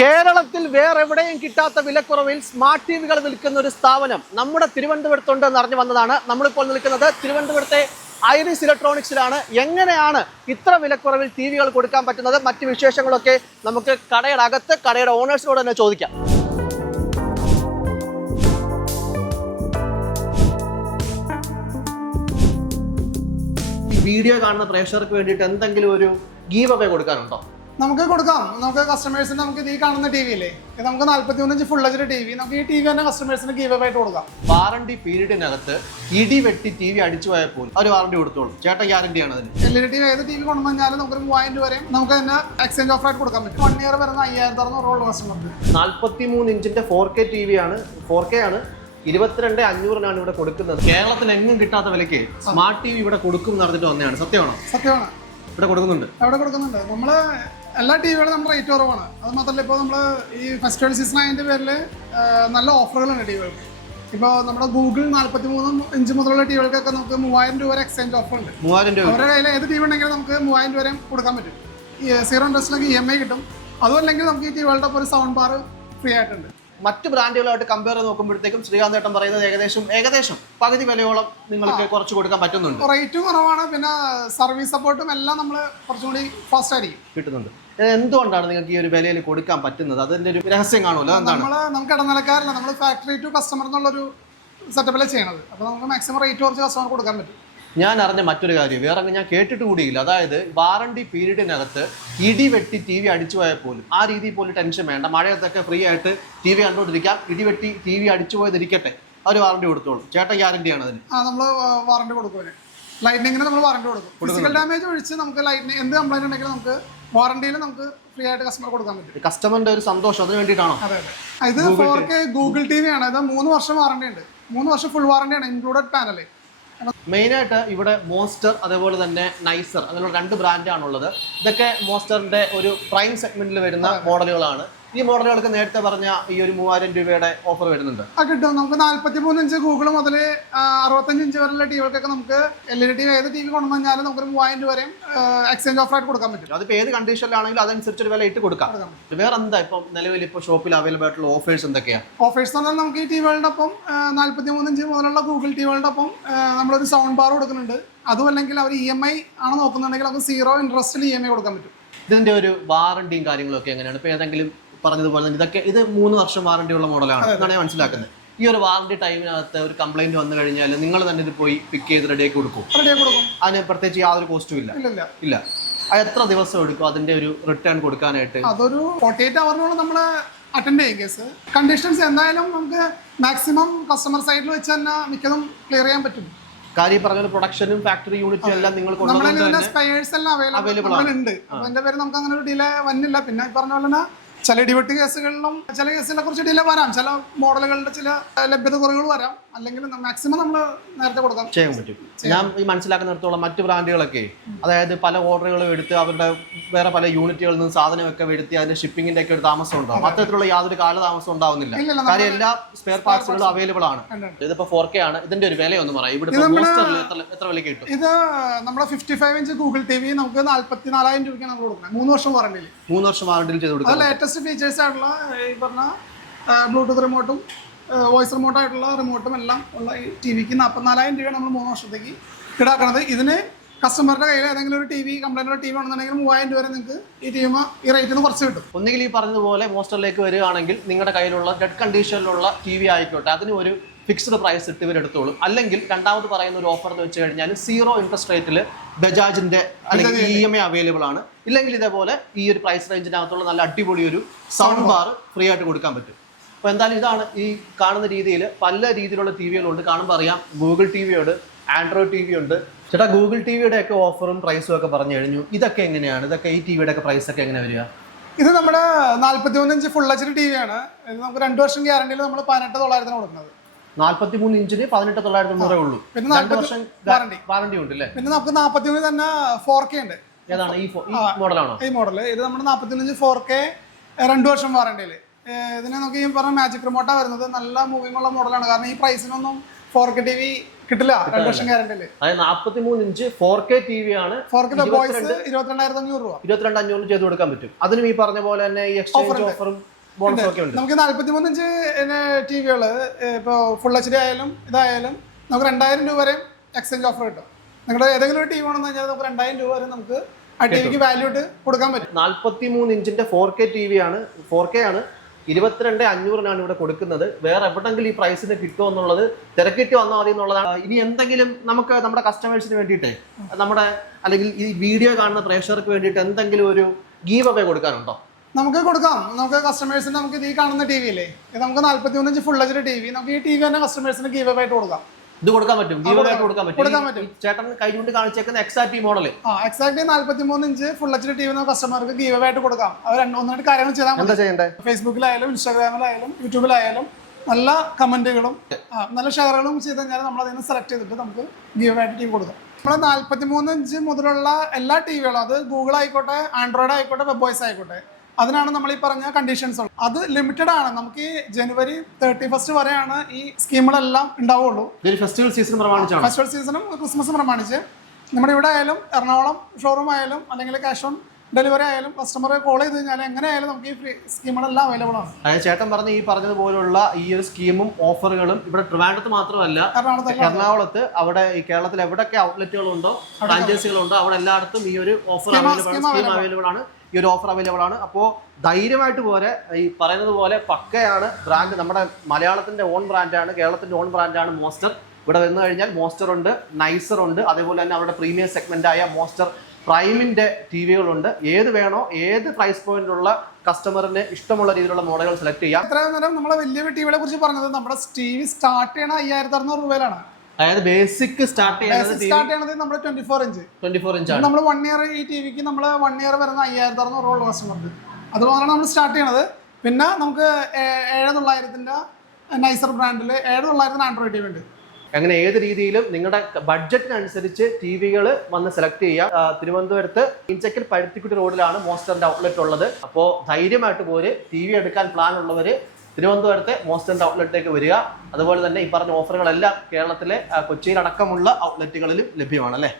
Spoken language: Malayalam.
കേരളത്തിൽ വേറെ എവിടെയും കിട്ടാത്ത വിലക്കുറവിൽ സ്മാർട്ട് ടി വികൾ വിൽക്കുന്ന ഒരു സ്ഥാപനം നമ്മുടെ തിരുവനന്തപുരത്തുണ്ട് എന്ന് അറിഞ്ഞു വന്നതാണ്. നമ്മളിപ്പോൾ നിൽക്കുന്നത് തിരുവനന്തപുരത്തെ ഐറിസ് ഇലക്ട്രോണിക്സിലാണ്. എങ്ങനെയാണ് ഇത്ര വിലക്കുറവിൽ ടി വികൾ കൊടുക്കാൻ പറ്റുന്നത്? മറ്റ് വിശേഷങ്ങളൊക്കെ നമുക്ക് കടയുടെ അകത്ത് കടയുടെ ഓണേഴ്സിനോട് തന്നെ ചോദിക്കാം. വീഡിയോ കാണുന്ന പ്രേക്ഷകർക്ക് വേണ്ടിയിട്ട് എന്തെങ്കിലും ഒരു ഗീവ് കൊടുക്കാനുണ്ടോ? നമുക്ക് കൊടുക്കാം. നമുക്ക് കസ്റ്റമേഴ്സിന് നമുക്ക് ഇത് ഈ കാണുന്ന ടി വി ഇല്ലേ ഇത് നമുക്ക് നാല്പത്തി മൂന്ന് inch full H T V നമുക്ക് ഈ ടി വി തന്നെ കസ്റ്റമേഴ്സിന് ഗീവ് ആയിട്ട് കൊടുക്കാം. വാറണ്ടി പീരീഡിനകത്ത് ഇടി വെട്ടി ടി വി അടിച്ചു പോയാൽ പോലും അവർ വാറണ്ടി കൊടുത്തോളും. ചേട്ടൻ ഗ്യാരണ്ടിയാണ് അതിന്. L E D T V ഏത് ടി വി കൊണ്ടുവന്നാലും നമുക്ക് മൂവായിരം രൂപ വരെയും നമുക്ക് തന്നെ എക്സ്ചേഞ്ച് ഓഫർ ആയിട്ട് കൊടുക്കാൻ പറ്റും. വൺ ഇയർ വരുന്ന അയ്യായിരത്തി അറുന്നൂറ് കസ്റ്റമർക്ക് നാൽപ്പത്തി മൂന്ന് ഇഞ്ചിന്റെ ഫോർ കെ ടി വി ആണ്. ഫോർ കെ ആണ്. ഇരുപത്തിരണ്ട് അഞ്ഞൂറിനാണ് ഇവിടെ കൊടുക്കുന്നത്. കേരളത്തിൽ എങ്ങും കിട്ടാത്ത വിലയ്ക്ക് സ്മാർട്ട് ടി വി ഇവിടെ കൊടുക്കും എന്ന് പറഞ്ഞിട്ട് വന്നതാണ്. സത്യമാണോ? സത്യമാണ്. ഇവിടെ കൊടുക്കുന്നുണ്ട്. അവിടെ കൊടുക്കുന്നുണ്ട്. നമ്മൾ എല്ലാ ടിവികളും നമ്മുടെ റേറ്റ് കുറവാണ്. അത് മാത്രമല്ല ഇപ്പോൾ നമ്മൾ ഈ ഫെസ്റ്റിവൽ സീസൺ ആയതിന്റെ പേരിൽ നല്ല ഓഫറുകളുണ്ട് ടിവികൾക്ക്. ഇപ്പോൾ നമ്മുടെ ഗൂഗിൾ നാൽപ്പത്തി മൂന്ന് ഇഞ്ച് മുതലുള്ള ടിവികൾക്കൊക്കെ നമുക്ക് മൂവായിരം രൂപ വരെ എക്സ്ചേഞ്ച് ഓഫർ ഉണ്ട്. മൂവായിരം രൂപ. അവരുടെ കയ്യിൽ ഏത് ടിവി ഉണ്ടെങ്കിലും നമുക്ക് മൂവായിരം രൂപ കൊടുക്കാൻ പറ്റും. സീറോ ഇൻട്രസ്റ്റിലൊക്കെ ഇ എം ഐ കിട്ടും. അതുമല്ലെങ്കിൽ നമുക്ക് ഈ ടിവികളുടെ ഒരു സൗണ്ട് ബാർ ഫ്രീ ആയിട്ടുണ്ട്. മറ്റ് ബ്രാൻഡുകളായിട്ട് കമ്പയർ ചെയ്ത് നോക്കുമ്പോഴത്തേക്കും ശ്രീകാന്ത് ഏട്ടൻ പറയുന്നത് ഏകദേശം ഏകദേശം പകുതി വിലയോളം നിങ്ങൾക്ക് കുറച്ച് കൊടുക്കാൻ പറ്റുന്നുണ്ട്. റേറ്റും കുറവാണ്. പിന്നെ സർവീസ് സപ്പോർട്ടും എല്ലാം നമ്മൾ കുറച്ചുകൂടി ഫാസ്റ്റ് ആയിരിക്കും. കിട്ടുന്നുണ്ട്. എന്തുകൊണ്ടാണ് നിങ്ങൾക്ക് ഈ ഒരു വിലയിൽ കൊടുക്കാൻ പറ്റുന്നത്? അതിന്റെ ഒരു രഹസ്യം കാണുമല്ലോ എന്താണ്? നമ്മൾ നമുക്ക് ഇടനിലക്കാരല്ല. നമ്മൾ ഫാക്ടറി ടു കസ്റ്റമർ എന്നുള്ളൊരു സെറ്റപ്പിലാണ് ചെയ്യണത്. അപ്പോൾ നമുക്ക് മാക്സിമം റേറ്റ് കുറച്ച് കസ്റ്റമർ കൊടുക്കാൻ പറ്റും. ഞാൻ അറിഞ്ഞ മറ്റൊരു കാര്യം. വേറെ ഞാൻ കേട്ടിട്ട് കൂടിയില്ല. അതായത് വാറണ്ടി പീരീഡിനകത്ത് ഇടി വെട്ടി ടി വി അടിച്ചു പോയാൽ പോലും ആ രീതിയിൽ പോലും ടെൻഷൻ വേണ്ട. മഴയത്തൊക്കെ ഫ്രീ ആയിട്ട് ടി വി കണ്ടുകൊണ്ടിരിക്കാം ഇടി വെട്ടി ടി വി അടിച്ചു പോയതിരിക്കട്ടെ അവർ വാറണ്ടി കൊടുത്തോളൂ. ചേട്ടൻ ഗ്യാരണ്ടിയാണ് അതിന്. ആ നമ്മൾ വാറണ്ടി കൊടുക്കും ലൈറ്റിനിങ്ങിന് നമ്മൾ വാറണ്ടി കൊടുക്കും. ഫിസിക്കൽ ഡാമേജ് ഒഴിച്ച് നമുക്ക് ലൈറ്റിന് എന്ത് കംപ്ലൈന്റ് ഉണ്ടെങ്കിലും നമുക്ക് വാറണ്ടിയിൽ നമുക്ക് ഫ്രീ ആയിട്ട് കസ്റ്റമർ കൊടുക്കാൻ പറ്റും. കസ്റ്റമറിന്റെ ഒരു സന്തോഷം. അതിന് വേണ്ടിയിട്ടാണോ? അതെ അതെ. ഇത് four K Google T V. ആണ്. ഇത് മൂന്ന് വർഷം വാറണ്ടി ഉണ്ട്. മൂന്ന് വർഷം ഫുൾ വാറണ്ടി ആണ് ഇൻക്ലൂഡഡ് പാനൽ മെയിനായിട്ട് ഇവിടെ മോസ്റ്റർ അതേപോലെ തന്നെ നൈസർ അങ്ങനെയുള്ള രണ്ട് ബ്രാൻഡാണുള്ളത് ഇതൊക്കെ മോസ്റ്ററിന്റെ ഒരു പ്രൈം സെഗ്മെന്റിൽ വരുന്ന മോഡലുകളാണ്. ഈ മോഡലുകൾക്ക് നേരത്തെ പറഞ്ഞ ഈ ഒരു മൂവായിരം രൂപയുടെ ഓഫർ വരുന്നുണ്ട്. ആ കിട്ടും. നമുക്ക് നാല്പത്തി മൂന്ന് ഇഞ്ച് ഗൂഗിൾ മുതൽ അറുപത്തഞ്ച് ഇഞ്ച് വരെയുള്ള ടിവികൾക്കൊക്കെ നമുക്ക് L E D T V ഏത് ടി വി കൊണ്ടുവന്നാലും നമുക്ക് ഒരു മൂവായിരം രൂപ വരെയും എക്സ്ചേഞ്ച് ഓഫർ ആയിട്ട് കൊടുക്കാൻ പറ്റും. അതിപ്പോൾ ഏത് കണ്ടീഷനിലാണെങ്കിലും അതനുസരിച്ച് ഒരു വില ഇട്ട് കൊടുക്കാം. വേറെ എന്താ ഇപ്പം നിലവിൽ ഇപ്പോൾ ഷോപ്പിൽ അവൈലബിൾ ആയിട്ടുള്ള ഓഫേഴ്സ് എന്തൊക്കെയാണ് ഓഫേഴ്സ് എന്ന് പറഞ്ഞാൽ നമുക്ക് ഈ ടിവികളുടെ ഒപ്പം നാല്പത്തി മൂന്ന് ഇഞ്ച് മുതലുള്ള ഗൂഗിൾ ടിവികളുടെ ഒപ്പം നമ്മളൊരു സൗണ്ട് ബാർ കൊടുക്കുന്നുണ്ട്. അതും അല്ലെങ്കിൽ അവർ ഇ എം ഐ ആണ് നോക്കുന്നുണ്ടെങ്കിൽ അവർക്ക് സീറോ ഇൻട്രസ്റ്റിൽ ഇ എം ഐ കൊടുക്കാൻ പറ്റും. ഇതിന്റെ ഒരു വാറണ്ടിയും കാര്യങ്ങളൊക്കെ എങ്ങനെയാണ്? ഇപ്പോൾ ഏതെങ്കിലും പറഞ്ഞതുപോലെ തന്നെ ഇതൊക്കെ ഇത് മൂന്ന് വർഷം വാറണ്ടി ഉള്ള മോഡലാണ് എന്നാണ് ഞാൻ മനസ്സിലാക്കുന്നത്. ഈ ഒരു വാറണ്ടി ടൈമിനകത്ത് ഒരു കംപ്ലൈന്റ് വന്നു കഴിഞ്ഞാൽ നിങ്ങൾ തന്നെ ഇത് പോയി പിക്ക് ചെയ്ത് റെഡിയാക്കി കൊടുക്കും. റെഡിയാക്കി കൊടുക്കും. അതിന് പ്രത്യേകിച്ച് യാതൊരു കോസ്റ്റും ഇല്ല. ഇല്ല ഇല്ല. അത് എത്ര ദിവസം എടുക്കും അതിന്റെ ഒരു റിട്ടേൺ കൊടുക്കാനായിട്ട്? അതൊരു ഫോർട്ടി എയ്റ്റ് അവറിനോളം നമ്മൾ അറ്റൻഡ് ചെയ്യും കേസ്. കണ്ടീഷൻസ് എന്തായാലും നമുക്ക് മാക്സിമം കസ്റ്റമർ സൈഡിൽ വെച്ച് തന്നെ മിക്കതും ക്ലിയർ ചെയ്യാൻ പറ്റും. കാര്യം പറഞ്ഞ പ്രൊഡക്ഷനും ഫാക്ടറി യൂണിറ്റും എല്ലാം നിങ്ങൾ അവൈലബിൾ ഉണ്ട്. അപ്പൊ എന്റെ പേര് നമുക്ക് അങ്ങനെ ഒരു ഡിലേ വന്നില്ല. പിന്നെ പറഞ്ഞ പോലെ ചില ഇടിവെട്ട് കേസുകളിലും ചില കേസുകളെ കുറിച്ച് ഡിലേ വരാം. ചില മോഡലുകളുടെ ചില ലഭ്യത കുറവുകൾ വരാം. അല്ലെങ്കിൽ മാക്സിമം നമ്മൾ നേരത്തെ കൊടുക്കാം. ചെയ്യാൻ പറ്റും. ഞാൻ ഈ മനസ്സിലാക്കുന്നിടത്തോളം മറ്റു ബ്രാൻഡുകളൊക്കെ അതായത് പല ഓർഡറുകളും എടുത്ത് അവരുടെ വേറെ പല യൂണിറ്റുകളിൽ നിന്ന് സാധനമൊക്കെ എടുത്ത് അതിന്റെ ഷിപ്പിംഗിന്റെ ഒക്കെ ഒരു താമസം ഉണ്ടാവും. അത്തരത്തിലുള്ള യാതൊരു കാലതാമസം ഉണ്ടാവുന്നില്ല. കാര്യം എല്ലാ സ്പെയർ പാർട്സുകളും അവൈലബിൾ ആണ്. ഇതിപ്പോ ഫോർ കെ ആണ്. ഇതിന്റെ ഒരു വില ഒന്ന് പറയാം ഇവിടെ എത്ര വില കിട്ടും? ഇത് നമ്മുടെ fifty five inch Google T V നമുക്ക് നാല്പത്തിനാലായിരം രൂപയ്ക്കാണ് നമ്മൾ കൊടുക്കുന്നത്. മൂന്ന് വർഷം വാറണ്ടിയിൽ മൂന്ന് വർഷം വാറണ്ടിയിൽ ചെയ്ത് കൊടുക്കുക ലേറ്റസ്റ്റ് ഫീച്ചേഴ്സ് ആയിട്ടുള്ള ഈ പറഞ്ഞ ബ്ലൂടൂത്ത് റിമോട്ടും വോയിസ് റിമോട്ട് ആയിട്ടുള്ള റിമോട്ടും എല്ലാം ഉള്ള ഈ ടി വിക്ക് നാൽപ്പത്തിനാലായിരം രൂപയാണ് നമ്മൾ മൂന്ന് വർഷത്തേക്ക് ഈടാക്കുന്നത്. ഇതിന് കസ്റ്റമറുടെ കയ്യിൽ ഏതെങ്കിലും ഒരു T V complaint T V ആണെന്നുണ്ടെങ്കിൽ മൂവായിരം രൂപ വരെ നിങ്ങൾക്ക് ഈ ടി വി ഈ റേറ്റിൽ നിന്ന് കുറച്ച് കിട്ടും. ഒന്നുകിൽ ഈ പറഞ്ഞതുപോലെ മോസ്റ്ററിലേക്ക് വരികയാണെങ്കിൽ നിങ്ങളുടെ കയ്യിലുള്ള ഡെഡ് കണ്ടീഷനിലുള്ള ടി വി ആയിക്കോട്ടെ അതിന് ഒരു ഫിക്സ്ഡ് പ്രൈസ് ഇട്ട് ഇവരെടുത്തോളും. അല്ലെങ്കിൽ രണ്ടാമത് പറയുന്ന ഒരു ഓഫർ എന്ന് വെച്ച് കഴിഞ്ഞാൽ സീറോ ഇൻട്രസ്റ്റ് റേറ്റിൽ ബജാജിന്റെ അല്ലെങ്കിൽ ഇ എം ഐ അവൈലബിൾ ആണ്. ഇല്ലെങ്കിൽ ഇതേപോലെ ഈ ഒരു പ്രൈസ് റേഞ്ചിനകത്തുള്ള നല്ല അടിപൊളി ഒരു സൗണ്ട് ബാർ ഫ്രീ ആയിട്ട് കൊടുക്കാൻ പറ്റും. അപ്പോൾ എന്തായാലും ഇതാണ് ഈ കാണുന്ന രീതിയിൽ പല രീതിയിലുള്ള ടി വികളുണ്ട് കാണുമ്പോൾ അറിയാം ഗൂഗിൾ ടി വി ഉണ്ട് ആൻഡ്രോയിഡ് ടി വി ഉണ്ട്. ചേട്ടാ ഗൂഗിൾ ടി വിയുടെ ഒക്കെ ഓഫറും പ്രൈസും ഒക്കെ പറഞ്ഞു കഴിഞ്ഞു. ഇതൊക്കെ എങ്ങനെയാണ്? ഇതൊക്കെ ഈ ടി വിയുടെ ഒക്കെ പ്രൈസ് ഒക്കെ എങ്ങനെ വരിക? ഇത് നമ്മുടെ നാല്പത്തി മൂന്ന് inch full H D T V ആണ്. ഇത് നമുക്ക് രണ്ട് വർഷം ഗ്യാരണ്ടിയിൽ നമ്മൾ പതിനെട്ട് തൊള്ളായിരത്തിന് കൊടുക്കുന്നത്. നാല്പത്തി മൂന്ന് ഇഞ്ചിന് പതിനെട്ട് തൊള്ളായിരത്തി തൊണ്ണൂറേ ഉള്ളൂ. പിന്നെ രണ്ട് വർഷം വാറണ്ടി. ഉണ്ട് അല്ലേ പിന്നെ നമുക്ക് നാൽപ്പത്തി മൂന്ന് തന്നെ ഫോർ കെ ഉണ്ട്. ഏതാണ്? ഈ മോഡലാണോ ഈ മോഡൽ ഇത് നമ്മുടെ നാൽപ്പത്തി ഇഞ്ച് ഫോർ കെ രണ്ട് വർഷം വാറണ്ടിയിൽ. ഇതിനെ നമുക്ക് ഈ പറഞ്ഞ മാജിക് റിമോട്ടാണ് വരുന്നത് നല്ല മൂവിംഗ് ഉള്ള മോഡലാണ് കാരണം ഈ പ്രൈസിനൊന്നും ഫോർ കെ ടി വി കിട്ടില്ല. രണ്ട് വർഷം ഗ്യാരണ്ടിയിൽ അതായത് നാൽപ്പത്തി മൂന്ന് inch four K T V ആണ് ഫോർ കെ ബോയ്സ് ഇരുപത്തിരണ്ടായിരത്തി അഞ്ഞൂറ് രൂപ. ഇരുപത്തിരണ്ട് അഞ്ഞൂറ് ചെയ്ത് കൊടുക്കാൻ പറ്റും. അതിനും ഈ പറഞ്ഞ പോലെ തന്നെ ഈ എക്സ്ചേഞ്ച് ഓഫറും ബോണസും ഒക്കെ ഉണ്ട്. നമുക്ക് നാല്പത്തി മൂന്ന് ഇഞ്ച് ടി വികൾ ഇപ്പോൾ ഫുൾ എച്ച് ഡി ആയാലും ഇതായാലും നമുക്ക് രണ്ടായിരം രൂപ വരെ എക്സ്ചേഞ്ച് ഓഫർ കിട്ടും. നിങ്ങളുടെ ഏതെങ്കിലും ഒരു ടി വി ആണെന്ന് കഴിഞ്ഞാൽ നമുക്ക് രണ്ടായിരം രൂപ വരെ നമുക്ക് ആ ടി വിക്ക് വാല്യൂ ഇട്ട് കൊടുക്കാൻ പറ്റും. നാൽപ്പത്തി മൂന്ന് ഇഞ്ചിന്റെ ഫോർ കെ ടി വി ആണ്. ഫോർ കെ ആണ്. ഇരുപത്തിരണ്ട് അഞ്ഞൂറിനാണ് ഇവിടെ കൊടുക്കുന്നത്. വേറെ എവിടെങ്കിലും ഈ പ്രൈസിന് കിട്ടുമോ എന്നുള്ളത് തിരക്കിട്ട് വന്നാൽ മതി എന്നുള്ളതാണ്. ഇനി എന്തെങ്കിലും നമുക്ക് നമ്മുടെ കസ്റ്റമേഴ്സിന് വേണ്ടിയിട്ട് നമ്മുടെ അല്ലെങ്കിൽ ഈ വീഡിയോ കാണുന്ന പ്രേക്ഷകർക്ക് വേണ്ടിയിട്ട് എന്തെങ്കിലും ഒരു ഗീവ് അവേ കൊടുക്കാനുണ്ടോ? നമുക്ക് കൊടുക്കാം. നമുക്ക് കസ്റ്റമേഴ്സിന് നമുക്ക് ഇത് ഈ കാണുന്ന ടി വിയില്ലേ ഇത് നമുക്ക് നാല്പത്തി മൂന്ന് inch full H T V നമുക്ക് ഈ ടി വി തന്നെ കസ്റ്റമേഴ്സിന് ഗീവ് ആയിട്ട് കൊടുക്കാം. ഇത് കൊടുക്കാൻ പറ്റും. ഗീവ് ആയിട്ട് കൊടുക്കാൻ കൊടുക്കാൻ പറ്റും. ചേട്ടൻ കൈകൊണ്ട് കാണിച്ചേക്കുന്ന എക്സാക്ട് മോഡൽ ആ എക്സാക്ട് നാല്പത്തി മൂന്ന് inch full H D T V കസ്റ്റമർക്ക് ഗീവ് ആയിട്ട് കൊടുക്കാം. അവർ രണ്ട് ഒന്ന് രണ്ട് കാര്യങ്ങൾ ചെയ്താൽ എന്താ ചെയ്യണ്ടേ? ഫേസ്ബുക്കിലായാലും ഇൻസ്റ്റാഗ്രാമിലായാലും യൂട്യൂബിലായാലും നല്ല കമന്റുകളും നല്ല ഷെയറുകളും ചെയ്ത് കഴിഞ്ഞാൽ നമ്മൾ അതിന് സെലക്ട് ചെയ്തിട്ട് നമുക്ക് ഗീവ് ആയിട്ട് ടി വി കൊടുക്കാം. നമ്മൾ നാല്പത്തി മൂന്ന് ഇഞ്ച് മുതലുള്ള എല്ലാ ടി വികളും അത് ഗൂഗിൾ ആയിക്കോട്ടെ ആൻഡ്രോയിഡ് ആയിക്കോട്ടെ വെബ് വോയിസ് ആയിക്കോട്ടെ അതിനാണ് നമ്മൾ ഈ പറഞ്ഞ കണ്ടീഷൻസ് അത് ലിമിറ്റഡ് ആണ്. നമുക്ക് ഈ ജനുവരി തേർട്ടി ഫസ്റ്റ് വരെയാണ് ഈ സ്കീമുകളെല്ലാം ഉണ്ടാവുള്ളൂ. ഫെസ്റ്റിവൽ സീസൺ പ്രമാണിച്ചാണ്? ഫെസ്റ്റിവൽ സീസണും ക്രിസ്മസും പ്രമാണിച്ച്. നമ്മുടെ ഇവിടെ ആയാലും എറണാകുളം ഷോറൂം ആയാലും അല്ലെങ്കിൽ ക്യാഷ് ഓൺ ഡെലിവറി ആയാലും കസ്റ്റമറെ കോൾ ചെയ്ത് കഴിഞ്ഞാൽ എങ്ങനെയായാലും നമുക്ക് ഈ ഫ്രീ സ്കീമുകളെല്ലാം അവൈലബിൾ ആണ്. അതായത് ചേട്ടൻ പറഞ്ഞ ഈ പറഞ്ഞതുപോലുള്ള ഈ ഒരു സ്കീമും ഓഫറുകളും ഇവിടെ ട്രിവാൻഡ്രത്ത് മാത്രമല്ല എറണാകുളത്ത് അവിടെ ഈ കേരളത്തിൽ എവിടെയൊക്കെ ഔട്ട്ലെറ്റുകളുണ്ടോ ഫ്രാഞ്ചൈസികളുണ്ടോ അവിടെ എല്ലായിടത്തും ഈ ഒരു ഓഫർ അവൈലബിൾ സ്കീം അവൈലബിൾ ആണ്. ഈ ഒരു ഓഫർ അവൈലബിൾ ആണ്. അപ്പോൾ ധൈര്യമായിട്ട് പോരെ. ഈ പറയുന്നത് പോലെ പക്കയാണ് ബ്രാൻഡ് നമ്മുടെ മലയാളത്തിന്റെ ഓൺ ബ്രാൻഡാണ് കേരളത്തിന്റെ ഓൺ ബ്രാൻഡാണ് മോസ്റ്റർ ഇവിടെ വന്നു കഴിഞ്ഞാൽ മോസ്റ്റർ ഉണ്ട് നൈസർ ഉണ്ട്. അതേപോലെ തന്നെ അവരുടെ പ്രീമിയം സെഗ്മെന്റ് ആയ മോസ്റ്റർ പ്രൈമിന്റെ ടി വികളുണ്ട് ഏത് വേണോ ഏത് പ്രൈസ് പോയിന്റിലുള്ള കസ്റ്റമറിന് ഇഷ്ടമുള്ള രീതിയിലുള്ള മോഡലുകൾ സെലക്ട് ചെയ്യാം. ഇത്രയും നേരം നമ്മളെ വലിയ ടി ടിവികളെ കുറിച്ച് പറഞ്ഞത് നമ്മുടെ ടി വി സ്റ്റാർട്ട് ചെയ്യണ അയ്യായിരത്തി അറുന്നൂറ് രൂപയിലാണ്. അതായത് ബേസിക് സ്റ്റാർട്ട് ചെയ്യുന്നത് സ്റ്റാർട്ട് ചെയ്യണത് നമ്മൾ twenty four inch twenty four inch നമ്മൾ വൺ ഇയർ ഈ ടി വിക്ക് നമ്മൾ വൺ ഇയർ വരുന്ന അയ്യായിരത്തി അറുന്നൂറ് രൂപ കസ്റ്റമർക്ക് അതുപോലെയാണ് നമ്മൾ സ്റ്റാർട്ട് ചെയ്യണത്. പിന്നെ നമുക്ക് ഏഴ് തൊള്ളായിരത്തിന്റെ നൈസർ ബ്രാൻഡിൽ ഏഴ് തൊള്ളായിരത്തിന് ആൻഡ്രോയിഡ് ടി വി ഉണ്ട്. അങ്ങനെ ഏത് രീതിയിലും നിങ്ങളുടെ ബഡ്ജറ്റിനനുസരിച്ച് ടി വികൾ വന്ന് സെലക്ട് ചെയ്യാം. തിരുവനന്തപുരത്ത് ഇഞ്ചക്കൽ പരുത്തിക്കുട്ടി റോഡിലാണ് മോസ്റ്ററിന്റെ ഔട്ട്ലെറ്റ് ഉള്ളത്. അപ്പോൾ ധൈര്യമായിട്ട് പോര്. ടി വി എടുക്കാൻ പ്ലാൻ ഉള്ളവർ തിരുവനന്തപുരത്തെ മോസ്റ്ററിന്റെ ഔട്ട്ലെറ്റിലേക്ക് വരിക. അതുപോലെ തന്നെ ഈ പറഞ്ഞ ഓഫറുകളെല്ലാം കേരളത്തിലെ കൊച്ചിയിലടക്കമുള്ള ഔട്ട്ലെറ്റുകളിലും ലഭ്യമാണ് അല്ലേ?